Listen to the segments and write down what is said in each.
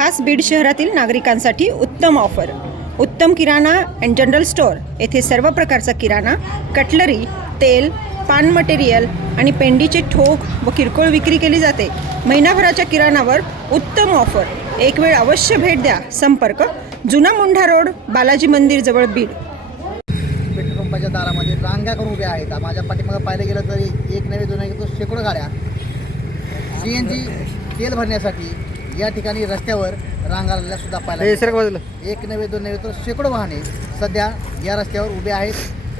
खास बीड शहरातील नागरिकांसाठी उत्तम ऑफर. उत्तम किराणा अँड जनरल स्टोअर येथे सर्व प्रकारचा किराणा, कटलरी, तेल, पान मटेरियल आणि पेंडीचे ठोक व किरकोळ विक्री केली जाते. महिनाभराच्या किराणावर उत्तम ऑफर. एक वेळ अवश्य भेट द्या. संपर्क जुना मुंढा रोड, बालाजी मंदिर जवळ, बीड. पेट्रोल पंपाच्या दारामध्ये रांगा करून उभ्या आहेत. माझ्या पाठीमागं पाहिलं गेलं तरी एक नव्हे दोन नव्हे तर शेकडो गाड्या CNG तेल भरण्यासाठी या ठिकाणी रस्त्यावर रांगा लागलेल्या सुद्धा पाहिल्या. एक नव्हे दोन नव्हे तर शेकडो वाहने सध्या या रस्त्यावर उभे आहेत.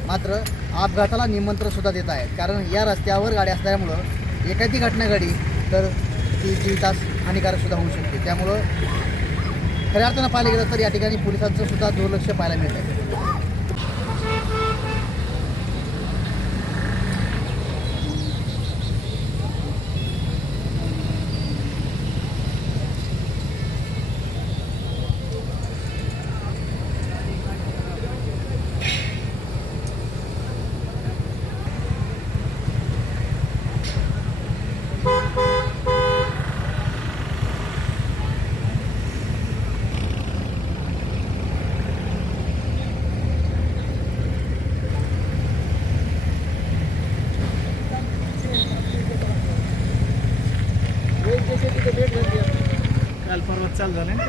मात्र अपघाताला निमंत्रण सुद्धा देत आहेत. कारण या रस्त्यावर गाडी असल्यामुळं एखादी घटना घडली तर ती जीवितास हानिकारक सुद्धा होऊ शकते. त्यामुळं खऱ्या अर्थानं पाहिलं गेलं तर या ठिकाणी पोलिसांचं सुद्धा दुर्लक्ष पाहायला मिळत आहे. काल परवा चालू झालं ना.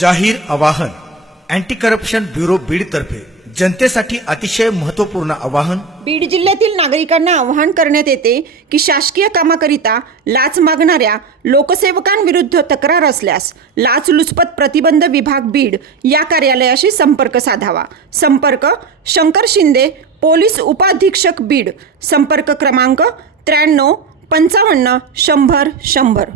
जाहीर आवाहन. अँटी करप्शन ब्युरो बीड तर्फे जनतेसाठी अतिशय महत्त्वपूर्ण आवाहन. बीड जिल्ह्यातील नागरिकांना आवाहन करण्यात येते की शासकीय कामाकरिता लाच मागणाऱ्या लोकसेवकांविरुद्ध तक्रार असल्यास लाचलुचपत प्रतिबंध विभाग बीड या कार्यालयाशी संपर्क साधावा. संपर्क शंकर शिंदे, पोलीस उपाधीक्षक बीड. संपर्क क्रमांक 93 55 100 100.